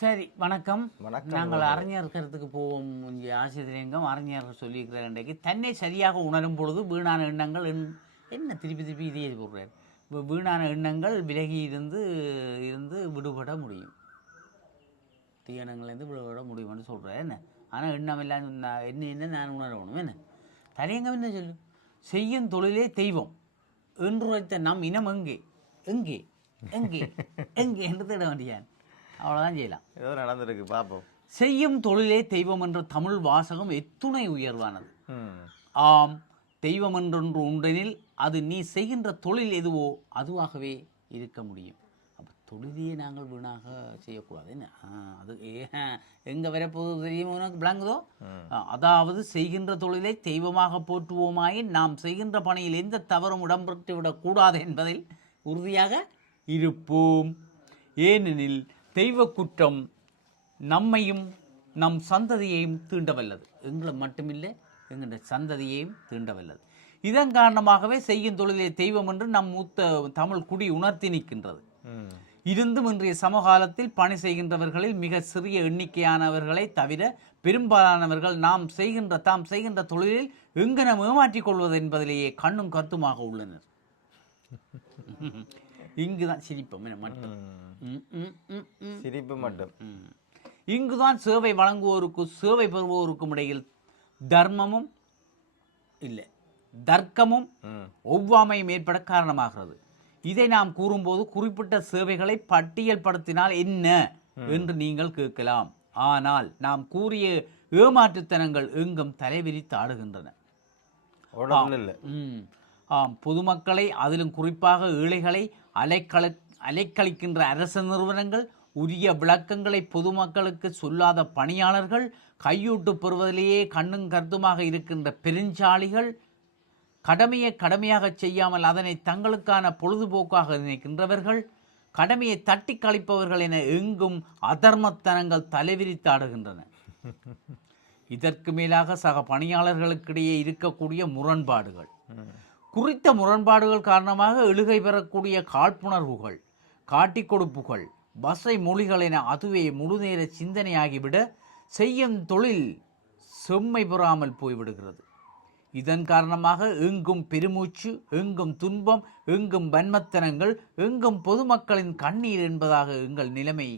சரி, வணக்கம். வணக்கம். நாங்கள் அறிஞர் கருத்துக்கு போவோம். இங்கே ஆசிரியரங்கம் அறிஞர்கள் சொல்லியிருக்கிறார். இன்றைக்கு தன்னை சரியாக உணரும் பொழுது வீணான எண்ணங்கள் என்ன திருப்பி திருப்பி இதே போடுறார். வீணான எண்ணங்கள் விலகி இருந்து விடுபட முடியும். தீய எண்ணங்கள்லேருந்து விடுபட முடியும்னு சொல்கிறார். என்ன ஆனால் எண்ணம் எல்லாம் என்ன நான் உணரணும். என்ன தலையங்கம் என்ன சொல்லும்? செய்யும் தொழிலே தெய்வம் என்று வைத்த நம் இனம் எங்கே எங்கே எங்கே எங்கே என்று தேட வேண்டியான். அவ்வளோதான் செய்யலாம். ஏதோ நடந்திருக்கு பார்ப்போம். செய்யும் தொழிலே தெய்வம் என்ற தமிழ் வாசகம் எத்துணை உயர்வானது. ஆம், தெய்வம் என்றொன்று உண்டெனில் அது நீ செய்கின்ற தொழில் எதுவோ அதுவாகவே இருக்க முடியும். அப்போ தொழிலையே நாங்கள் வீணாக செய்யக்கூடாது. என்ன அது எங்கே வரப்போகுது தெரியுமோ உனக்கு விளங்குதோ? அதாவது செய்கின்ற தொழிலை தெய்வமாக போற்றுவோமாயின் நாம் செய்கின்ற பணியில் எந்த தவறும் இடம்பெற்று விடக்கூடாது என்பதில் உறுதியாக இருப்போம். ஏனெனில் தெய்வ குற்றம் நம்மையும் நம் சந்ததியையும் தீண்டவல்லது. எங்களை மட்டுமில்லை, எங்களுடைய சந்ததியையும் தீண்டவல்லது. இதன் காரணமாகவே செய்யும் தொழிலை தெய்வம் என்று நம் மூத்த தமிழ் குடி உணர்த்தி நிற்கின்றது. இருந்தும் இன்றைய சமகாலத்தில் பணி செய்கின்றவர்களில் மிக சிறிய எண்ணிக்கையானவர்களை தவிர பெரும்பாலானவர்கள் தாம் செய்கின்ற தொழிலில் எங்கனம் ஏமாற்றிக் கொள்வது என்பதிலேயே கண்ணும் கருத்துமாக உள்ளனர். இங்குதான் சிரிப்பம் மட்டும் சிரிப்பு மட்டும். இங்குதான் சேவை வழங்குவோருக்கும் சேவை பெறுவோருக்கும் இடையில் தர்மமும் இல்லை தர்க்கமும் ஒவ்வாமையும் ஏற்பட காரணமாகிறது. இதை நாம் கூறும்போது குறிப்பிட்ட சேவைகளை பட்டியல் படுத்தினால் என்ன என்று நீங்கள் கேட்கலாம். ஆனால் நாம் கூறிய ஏமாற்றுத்தனங்கள் எங்கும் தலைவிரித்து ஆடுகின்றன. பொதுமக்களை அதிலும் குறிப்பாக ஏழைகளை அலைக்கழிக்கின்ற அரசு நிறுவனங்கள், உரிய விளக்கங்களை பொதுமக்களுக்கு சொல்லாத பணியாளர்கள், கையூட்டு பெறுவதிலேயே கண்ணும் கருத்துமாக இருக்கின்ற பெருஞ்சாளிகள், கடமையை கடமையாக செய்யாமல் அதனை தங்களுக்கான பொழுதுபோக்காக நினைக்கின்றவர்கள், கடமையை தட்டி கழிப்பவர்கள் என எங்கும் அதர்மத்தனங்கள் தலைவிரித்தாடுகின்றன. இதற்கு மேலாக சக பணியாளர்களுக்கிடையே இருக்கக்கூடிய முரண்பாடுகள், குறித்த முரண்பாடுகள் காரணமாக எழுகை பெறக்கூடிய காழ்ப்புணர்வுகள், காட்டிக் கொடுப்புகள், வசை மொழிகள் என அதுவே முழுநேர சிந்தனையாகிவிட செய்யும் தொழில் செம்மை பெறாமல் போய்விடுகிறது. இதன் காரணமாக எங்கும் பெருமூச்சு, எங்கும் துன்பம், எங்கும் வன்மத்தனங்கள், எங்கும் பொதுமக்களின் கண்ணீர் என்பதாக எங்கள் நிலைமை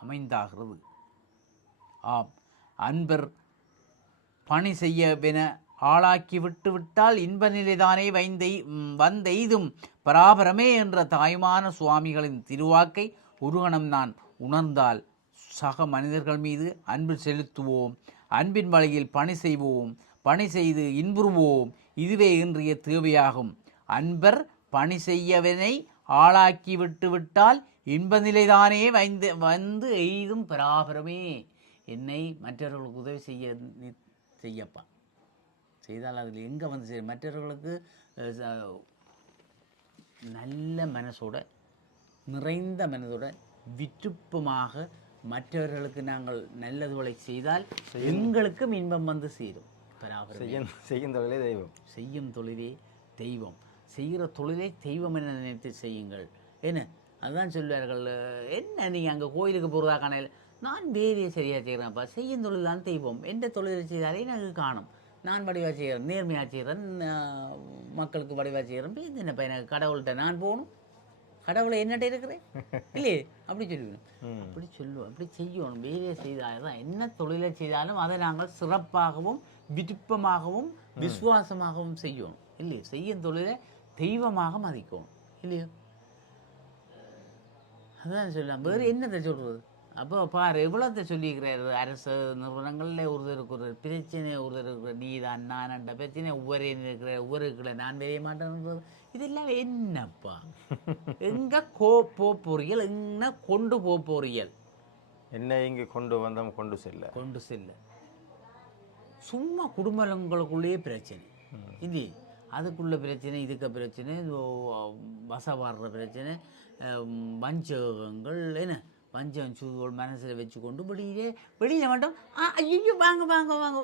அமைந்தாகிறது. ஆம், அன்பர் பணி செய்யவென ஆளாக்கி விட்டால் இன்ப நிலைதானே வந்தெய்தும் பராபரமே என்ற தாய்மான சுவாமிகளின் திருவாக்கை ஒருகணம் நான் உணர்ந்தால் சக மனிதர்கள் மீது அன்பு செலுத்துவோம், அன்பின் வழியில் பணி செய்வோம், பணி செய்து இன்புறுவோம். இதுவே இன்றைய தேவையாகும். அன்பர் பணி செய்யவனை ஆளாக்கி விட்டால் இன்ப நிலைதானே வந்து எய்தும் பராபரமே. என்னை மற்றவர்களுக்கு உதவி செய்யப்பா செய்தால் அதில் எங்கே வந்து சரி மற்றவர்களுக்கு நல்ல மனசோட, நிறைந்த மனதோட, விருப்பமாக மற்றவர்களுக்கு நாங்கள் நல்லதுகளை செய்தால் எங்களுக்கும் இன்பம் வந்து சேரும். செய்யும் தொழிலே தெய்வம். செய்யும் தொழிலே தெய்வம். செய்கிற தொழிலை தெய்வம் என நினைத்து செய்யுங்கள். என்ன அதுதான் சொல்வார்கள். என்ன நீங்கள் அங்கே கோயிலுக்கு போகிறதா காணையில் நான் வேலையை சரியாக செய்கிறேன்ப்பா, செய்யும் தொழில் தான் தெய்வம், எந்த தொழிலை செய்தாலே எனக்கு காணும், நான் வடிவாக செய்கிறேன், நேர்மையாக செய்கிறேன், மக்களுக்கு வடிவாக செய்கிறேன், என்னப்பா எனக்கு கடவுள்கிட்ட நான் போகணும், கடவுளை என்னட்ட இருக்கிறேன் இல்லையே அப்படி சொல்லுவேன். அப்படி செய்யணும். வேலையை செய்தால் தான் என்ன தொழிலை செய்தாலும் அதை நாங்கள் சிறப்பாகவும் விருப்பமாகவும் விசுவாசமாகவும் செய்யணும் இல்லையே. செய்யும் தொழிலை தெய்வமாக மதிக்கணும் இல்லையோ. அதுதான் சொல்லலாம். வேறு என்னத்தை சொல்கிறது? அப்போ பாரு எவ்வளோத்தை சொல்லியிருக்கிறாரு. அரசு நிறுவனங்களில் ஒருத்தருக்கு ஒரு பிரச்சனை, ஒருத்தருக்கு நீ தான் நான் பிரச்சனை, ஒவ்வொரு இருக்கிற நான் வெறிய மாட்டேன்றது இதெல்லாம் என்னப்பா? எங்கே போறியல், என்ன கொண்டு போறியல், என்ன இங்கே கொண்டு வந்தோம் கொண்டு செல்ல சும்மா குடும்பங்களுக்குள்ளேயே பிரச்சனை இல்லையே. அதுக்குள்ள பிரச்சனை, இதுக்கு பிரச்சனை, வசவாடுற பிரச்சனை, வஞ்சகங்கள், என்ன வஞ்சம் சூதுகள் மனசில் வச்சுக்கொண்டு வெளியில் மட்டும் ஐயோ வாங்க வாங்க வாங்க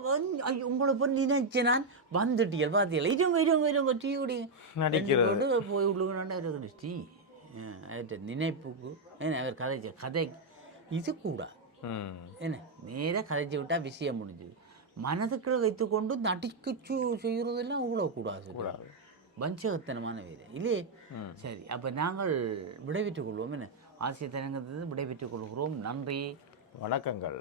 ஐயோ உங்களை போய் நினைச்சு நான் வந்துட்டியல் பார்த்தீங்களா இருங்க டீ குடி கொண்டு போய் உள்ளுங்கண்டா டீ நினைப்புக்கு அவர் கதை இது கூட ம். என்ன நேராக கதைச்சி விட்டா விஷயம் முடிஞ்சுது. மனதுக்குள்ள வைத்துக்கொண்டு நடிக்கச்சு செய்கிறதெல்லாம் அவ்வளோ கூடாது, வஞ்சகத்தனமான வேலை இல்லையே. சரி, அப்போ நாங்கள் விடைபெற்றுக் கொள்வோம். என்ன ஆசிய தரங்கத்திலிருந்து விடைபெற்றுக் கொள்கிறோம். நன்றி, வணக்கங்கள்.